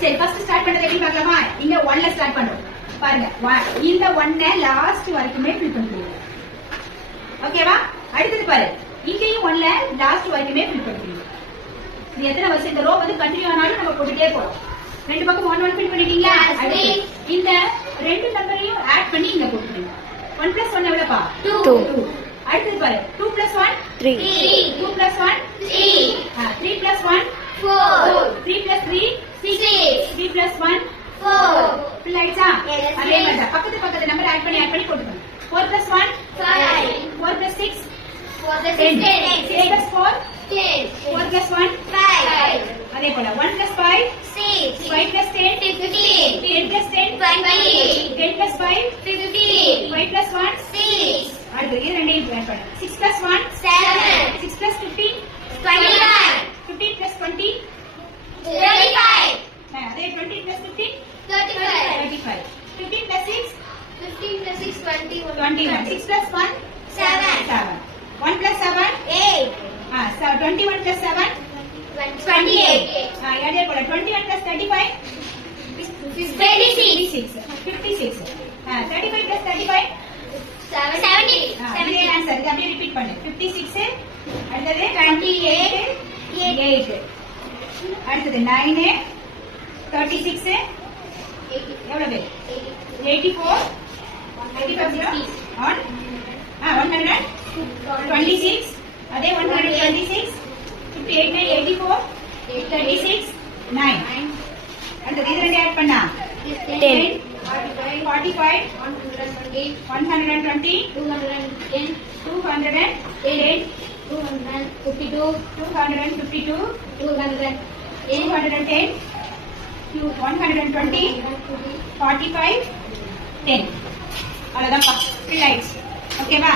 சரி first start பண்றது எப்படி பார்க்கலாமா இங்க ஒன்ல ஸ்டார்ட் பண்றோம் பாருங்க இந்த ஒன்ன லாஸ்ட் வரைக்குமே ஃபில் பண்ணிடுவோம் ஓகேவா அடுத்தது பாரு இங்கேயும் ஒன்ல லாஸ்ட் வரைக்குமே ஃபில் பண்ணிடுவோம் இது எத்தனை வருஷம் இந்த ரோ வந்து கண்டினியூ ஆனாலும் நம்ம போட்டுட்டே போறோம் ரெண்டு பக்கம் ஒன் ஒன் ஃபில் பண்ணிட்டீங்களா. இந்த ரெண்டு நம்பரையும் ஆட் பண்ணி இங்க போட்டுருங்க one plus one Two. Two. அடுத்தது பாரு two plus one three. Two plus one Three. Three plus one Four. Three plus three. Three plus one. Fill ஆயிடுச்சா அதே. மாதிரி. பக்கத்து பக்கத்து நம்பர் ஆட் பண்ணி ஆட் பண்ணி போட்டுக்கணும் four plus one. Four plus six. Six. Plus four. Four plus one. அதே போல one plus five. Five plus ten. Ten plus ten. Ten plus five. Five plus one. அடுத்து இது ரெண்டையும் ஆட் பண்ணு six plus one. Six plus fifteen 21. 21. 6 plus 1? 7. 7. 1 plus 7? 8. Ah, so 21 plus 7? 28. 28. Ah, yeah, yeah, 21 plus 35? 56. 56. Ah, 35 plus 35? 70. Ah, இதே answer. இது அப்படியே repeat பண்ணு. 56 அடுத்தது 28 8 அடுத்தது 9 36 எவ்வளவு 84 వన్ హండ్రెడ్ ట్వంటీ సిక్స్ అదే one hundred twenty six fifty eight nine eighty four thirty six nine అంటే ఇది రెండు యాడ్ பண்ணா ten forty five one hundred and twenty two hundred and ten two hundred and eight two hundred and fifty two two hundred and fifty two two hundred and two hundred and ten 120, 45, 10. அவ்வளோதான்ப்பா fill ஆயிடுச்சு. ஓகேவா